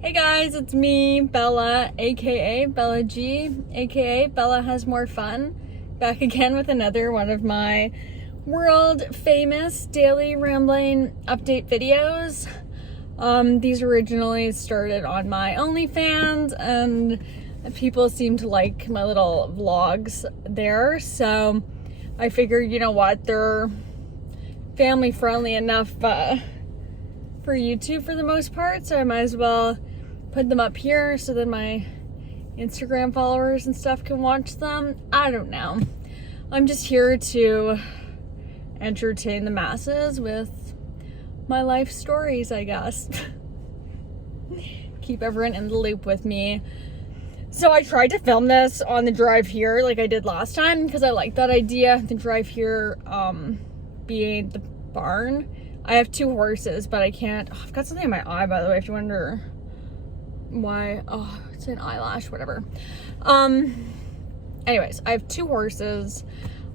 Hey guys, it's me, Bella, aka Bella G, aka Bella Has More Fun, back again with another one of my world famous daily rambling update videos. These originally started on my OnlyFans, and people seem to like my little vlogs there, so I figured, you know what, they're family friendly enough for YouTube for the most part, so I might as well put them up here so that my Instagram followers and stuff can watch them. I don't know. I'm just here to entertain the masses with my life stories, I guess. Keep everyone in the loop with me. So I tried to film this on the drive here like I did last time because I like that idea. The drive here being the barn. I have two horses, but I can't. Oh, I've got something in my eye, by the way, if you wonder why. Oh, it's an eyelash, whatever. Anyways, I have two horses.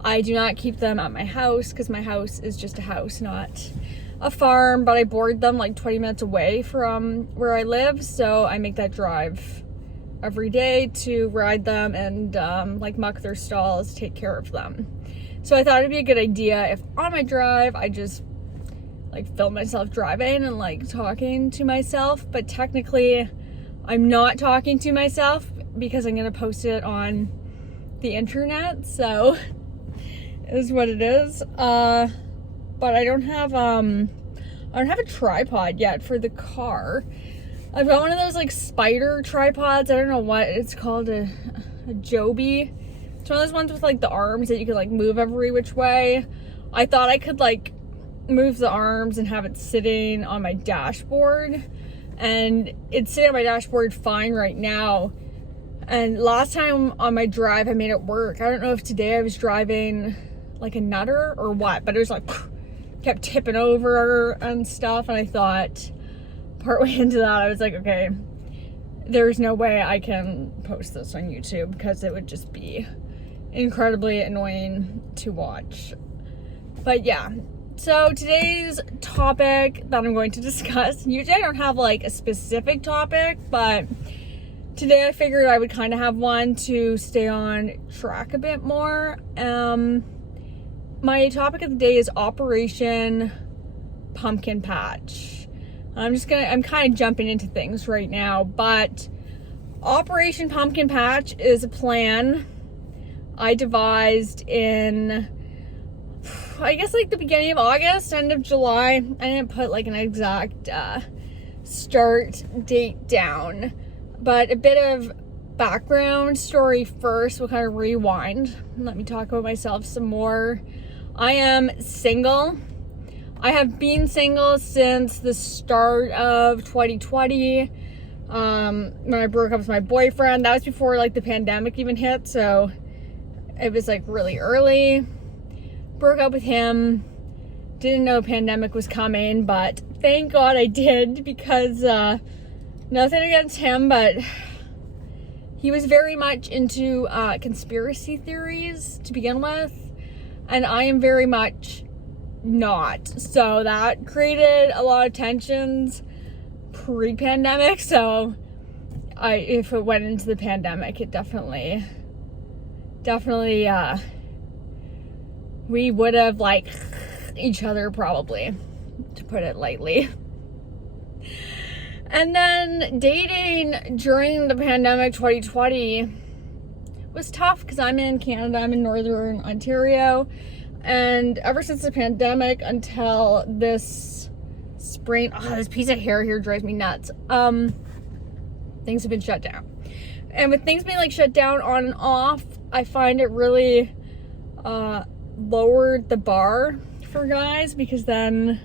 I do not keep them at my house because my house is just a house, not a farm, but I board them like 20 minutes away from where I live, so I make that drive every day to ride them and like muck their stalls, take care of them. So I thought it'd be a good idea if on my drive I just like film myself driving and like talking to myself, but technically I'm not talking to myself because I'm gonna post it on the internet, so it is what it is. But I don't have a tripod yet for the car. I've got one of those like spider tripods. I don't know what it's called, a Joby. It's one of those ones with like the arms that you can like move every which way. I thought I could like move the arms and have it sitting on my dashboard, and it's sitting on my dashboard fine right now. And last time on my drive I made it work. I don't know if today I was driving like a nutter or what, but it was like kept tipping over and stuff, and I thought partway into that I was like, okay, there's no way I can post this on YouTube because it would just be incredibly annoying to watch. But yeah, so today's topic that I'm going to discuss, usually I don't have like a specific topic, but today I figured I would kind of have one to stay on track a bit more. My topic of the day is Operation Pumpkin Patch. I'm kind of jumping into things right now, but Operation Pumpkin Patch is a plan I devised in, I guess, like the beginning of August, end of July. I didn't put like an exact start date down, but a bit of background story first. We'll kind of rewind. Let me talk about myself some more. I am single. I have been single since the start of 2020. When I broke up with my boyfriend, that was before like the pandemic even hit, so it was like really early. Broke up with him, didn't know a pandemic was coming, but thank God I did, because nothing against him, but he was very much into conspiracy theories to begin with, and I am very much not, so that created a lot of tensions pre-pandemic. So if it went into the pandemic, it definitely we would have like each other, probably, to put it lightly. And then dating during the pandemic 2020 was tough because I'm in Canada, I'm in Northern Ontario, and ever since the pandemic until this spring, this piece of hair here drives me nuts. Things have been shut down. And with things being like shut down on and off, I find it really lowered the bar for guys, because then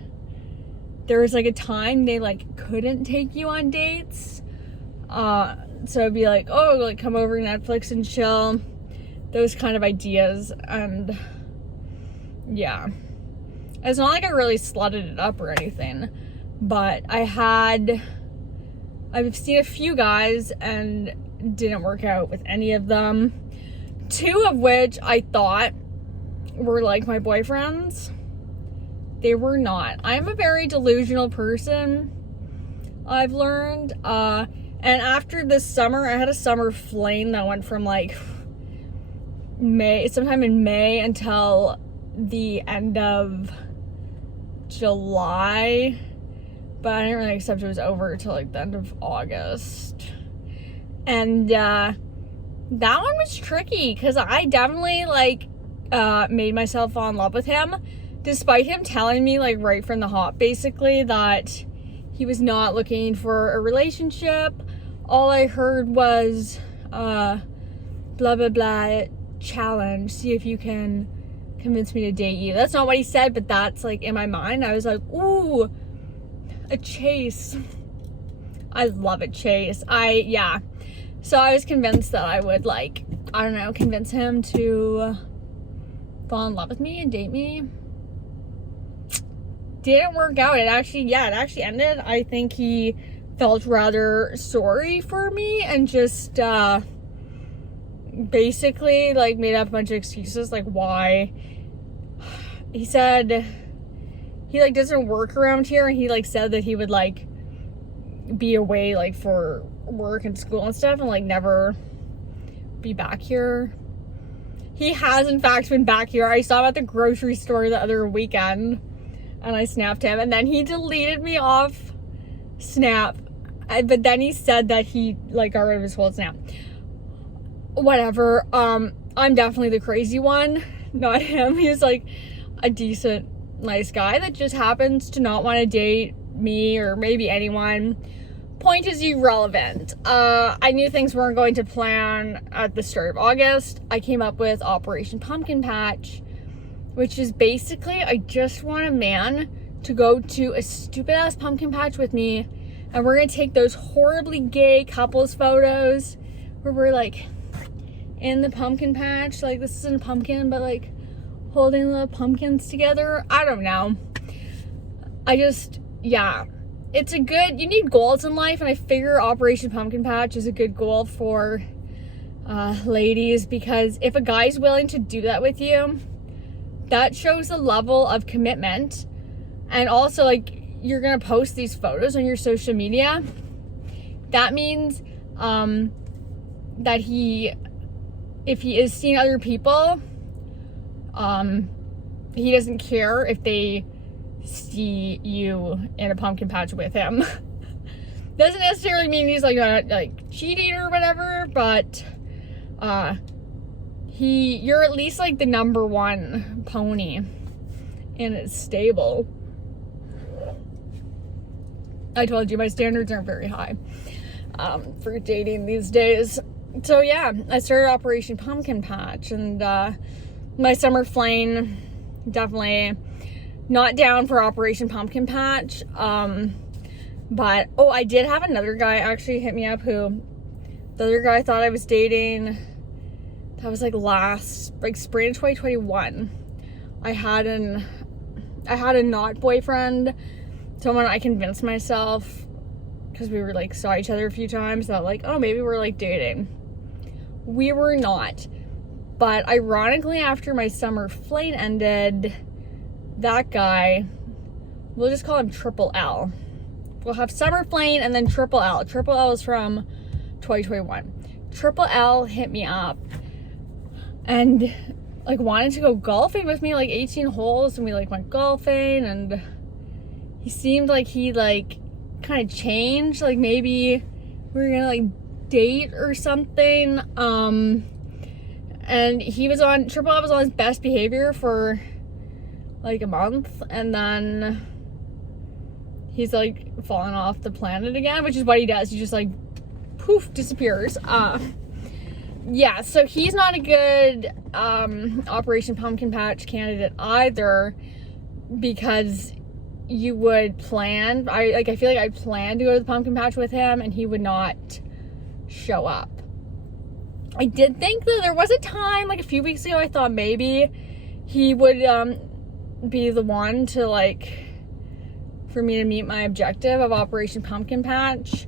there was like a time they like couldn't take you on dates. So it'd be like, oh, like come over to Netflix and chill, those kind of ideas. And yeah, it's not like I really slutted it up or anything, but I've seen a few guys and didn't work out with any of them, two of which I thought were like my boyfriends. They were not. I'm a very delusional person. I've learned. And after this summer, I had a summer fling that went from like sometime in May until the end of July, but I didn't really accept it was over until like the end of August. And that one was tricky because I definitely like made myself fall in love with him, despite him telling me like right from the hop basically that he was not looking for a relationship. All I heard was blah blah blah challenge, see if you can convince me to date you. That's not what he said, but that's like in my mind. I was like, ooh, a chase. I love a chase. So I was convinced that I would like, I don't know, convince him to fall in love with me and date me. Didn't work out. It actually ended. I think he felt rather sorry for me and just basically like made up a bunch of excuses like why. He said he like doesn't work around here, and he like said that he would like be away like for work and school and stuff and like never be back here. He has in fact been back here. I saw him at the grocery store the other weekend and I snapped him, and then he deleted me off Snap, but then he said that he like got rid of his whole Snap. Whatever. I'm definitely the crazy one, not him. He's like a decent, nice guy that just happens to not want to date me or maybe anyone. Point is irrelevant. I knew things weren't going to plan at the start of August. I came up with Operation Pumpkin Patch, which is basically I just want a man to go to a stupid ass pumpkin patch with me, and we're gonna take those horribly gay couples photos where we're like in the pumpkin patch, like this isn't a pumpkin, but like holding the pumpkins together. I don't know. It's a good, you need goals in life, and I figure Operation Pumpkin Patch is a good goal for ladies, because if a guy's willing to do that with you, that shows a level of commitment. And also, like, you're gonna post these photos on your social media. That means that if he is seeing other people, he doesn't care if they see you in a pumpkin patch with him. Doesn't necessarily mean he's like cheating or whatever, but you're at least like the number one pony in his stable. I told you my standards aren't very high for dating these days. So yeah, I started Operation Pumpkin Patch, and my summer fling, definitely not down for Operation Pumpkin Patch. But I did have another guy actually hit me up the other guy thought I was dating. That was like spring of 2021. I had a not boyfriend, someone I convinced myself, because we were like saw each other a few times, that like, oh, maybe we're like dating. We were not. But ironically, after my summer fling ended, that guy, we'll just call him Triple L. We'll have summer fling and then Triple L. Triple L is from 2021. Triple L hit me up and like wanted to go golfing with me, like 18 holes, and we like went golfing, and he seemed like he like kind of changed, like maybe we were gonna like date or something. And Triple L was on his best behavior for like a month, and then he's like falling off the planet again, which is what he does. He just like poof disappears. Yeah, so he's not a good Operation Pumpkin Patch candidate either, because you would plan, I feel like I planned to go to the pumpkin patch with him and he would not show up. I did think that there was a time like a few weeks ago I thought maybe he would be the one to like for me to meet my objective of Operation Pumpkin Patch.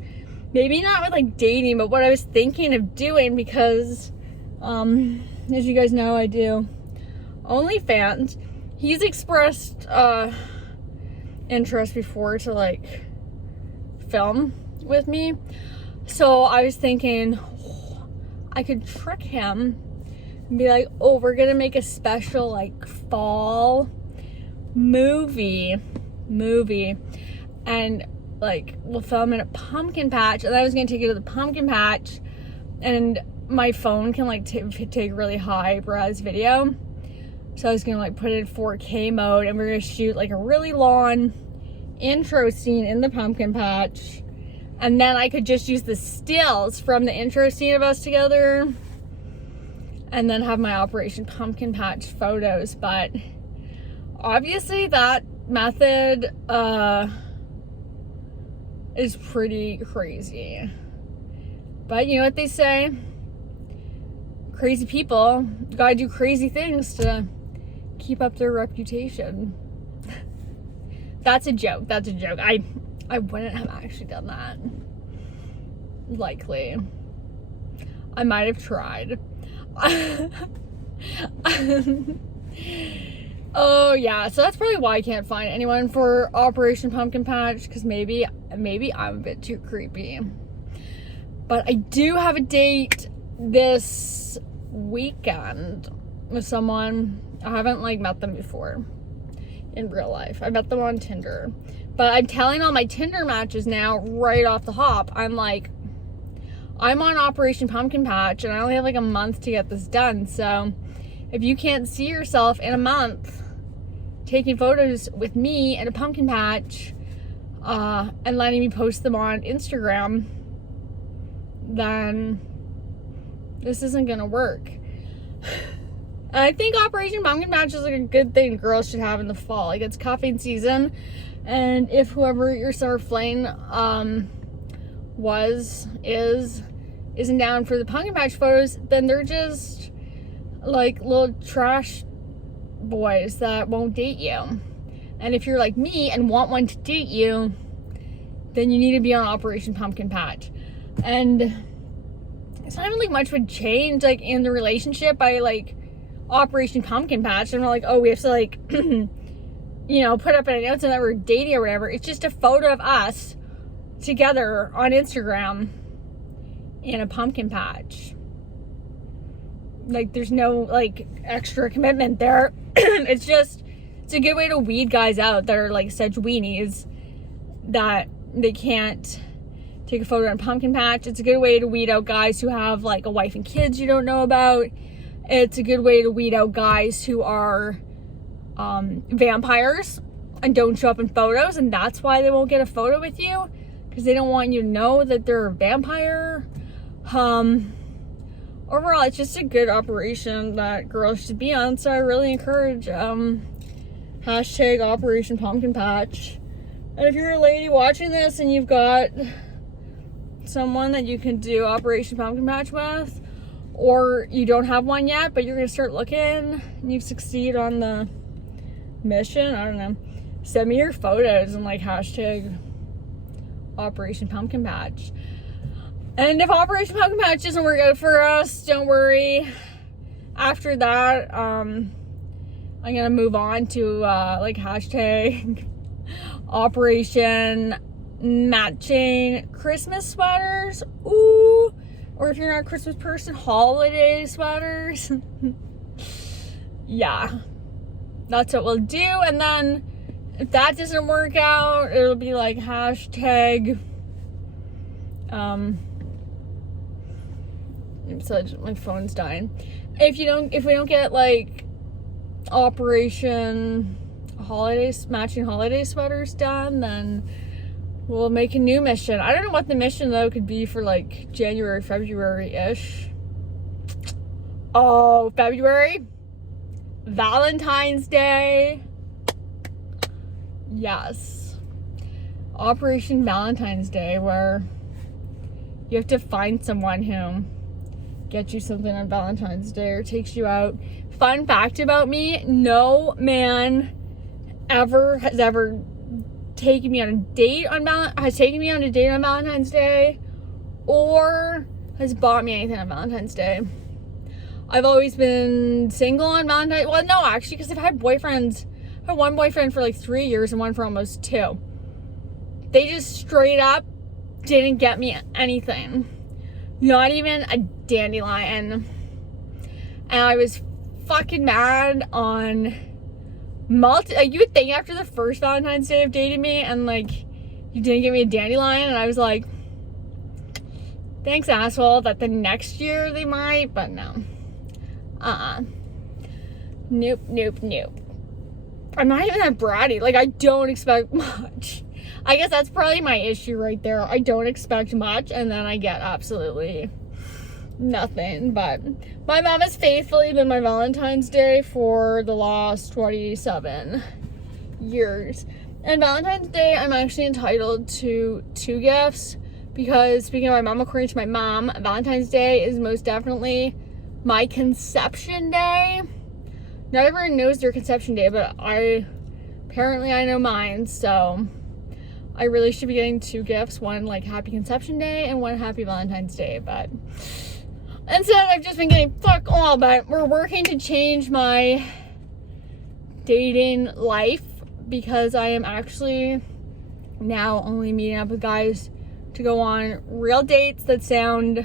Maybe not with like dating, but what I was thinking of doing, because as you guys know, I do OnlyFans. He's expressed interest before to like film with me. So I was thinking, oh, I could trick him and be like, oh, we're gonna make a special like fall movie, and like we'll film in a pumpkin patch, and I was gonna take it to the pumpkin patch, and my phone can like take really high res video, so I was gonna like put it in 4K mode, and we're gonna shoot like a really long intro scene in the pumpkin patch, and then I could just use the stills from the intro scene of us together and then have my Operation Pumpkin Patch photos. But obviously that method is pretty crazy. But you know what they say? Crazy people gotta do crazy things to keep up their reputation. That's a joke. I wouldn't have actually done that. Likely. I might have tried. Oh yeah, so that's probably why I can't find anyone for Operation Pumpkin Patch, because maybe I'm a bit too creepy. But I do have a date this weekend with someone. I haven't like met them before in real life. I met them on Tinder. But I'm telling all my Tinder matches now right off the hop. I'm like, I'm on Operation Pumpkin Patch and I only have like a month to get this done. So if you can't see yourself in a month taking photos with me in a pumpkin patch and letting me post them on Instagram, then this isn't gonna work. And I think Operation Pumpkin Patch is like a good thing girls should have in the fall. Like, it's cuffing season, and if whoever your summer fling isn't down for the pumpkin patch photos, then they're just like little trash boys that won't date you. And if you're like me and want one to date you, then you need to be on Operation Pumpkin Patch. And it's not even like much would change like in the relationship by like Operation Pumpkin Patch. And we're like, oh, we have to like you know, put up an announcement that we're dating or whatever. It's just a photo of us together on Instagram in a pumpkin patch. Like, there's no like extra commitment there. It's a good way to weed guys out that are like such weenies that they can't take a photo in a pumpkin patch. It's a good way to weed out guys who have like a wife and kids you don't know about. It's a good way to weed out guys who are vampires and don't show up in photos, and that's why they won't get a photo with you, because they don't want you to know that they're a vampire. Overall, it's just a good operation that girls should be on, so I really encourage hashtag Operation Pumpkin Patch. And if you're a lady watching this and you've got someone that you can do Operation Pumpkin Patch with, or you don't have one yet but you're gonna start looking and you succeed on the mission, I don't know, send me your photos and like hashtag Operation Pumpkin Patch. And if Operation Pumpkin Patch doesn't work out for us, don't worry. After that, I'm gonna move on to like hashtag Operation Matching Christmas Sweaters. Ooh. Or if you're not a Christmas person, holiday sweaters. Yeah. That's what we'll do. And then if that doesn't work out, it'll be like hashtag so my phone's dying. If we don't get like Operation Matching Holiday Sweaters done, then we'll make a new mission. I don't know what the mission though could be for like January, February-ish. Oh, February? Valentine's Day. Yes. Operation Valentine's Day, where you have to find someone who gets you something on Valentine's Day or takes you out. Fun fact about me, no man has ever taken me on a date on Valentine's Day or has bought me anything on Valentine's Day. I've always been single on Valentine's. Well, no, actually, because I've had boyfriends. I had one boyfriend for like 3 years and one for almost 2. They just straight up didn't get me anything. Not even a dandelion. And I was fucking mad on you would think after the first Valentine's Day of dating me and like you didn't give me a dandelion, and I was like, thanks, asshole, that the next year they might, but no. Nope, nope, nope. I'm not even that bratty. Like, I don't expect much. I guess that's probably my issue right there. I don't expect much, and then I get absolutely nothing. But my mom has faithfully been my Valentine's Day for the last 27 years. And Valentine's Day, I'm actually entitled to 2 gifts, because speaking of my mom, according to my mom, Valentine's Day is most definitely my conception day. Not everyone knows their conception day, but apparently I know mine, so I really should be getting 2 gifts, one like happy conception day and one happy Valentine's Day, but instead I've just been getting fuck all. But we're working to change my dating life, because I am actually now only meeting up with guys to go on real dates that sound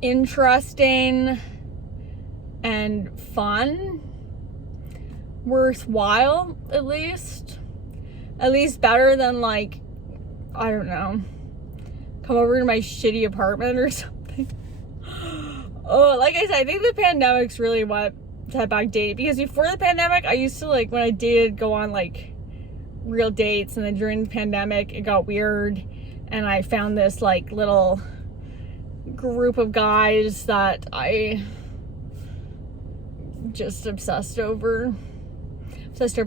interesting and fun, worthwhile, at least better than, like, I don't know, come over to my shitty apartment or something. Oh, like I said, I think the pandemic's really what set back dating, because before the pandemic I used to, like, when I dated, go on like real dates, and then during the pandemic it got weird and I found this like little group of guys that I just obsessed over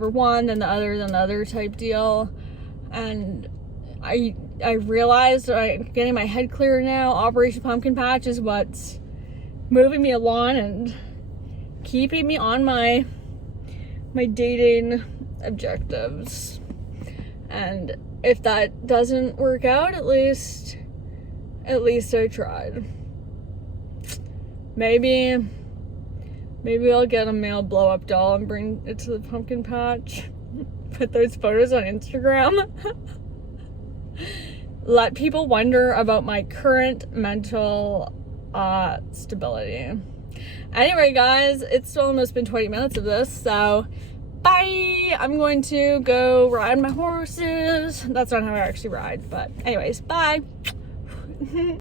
one, then the other type deal. And I realized, I'm getting my head clear now, Operation Pumpkin Patch is what's moving me along and keeping me on my dating objectives. And if that doesn't work out, at least I tried. Maybe I'll get a male blow-up doll and bring it to the pumpkin patch. Put those photos on Instagram. Let people wonder about my current mental stability. Anyway, guys, it's almost been 20 minutes of this, so bye! I'm going to go ride my horses. That's not how I actually ride, but anyways, bye!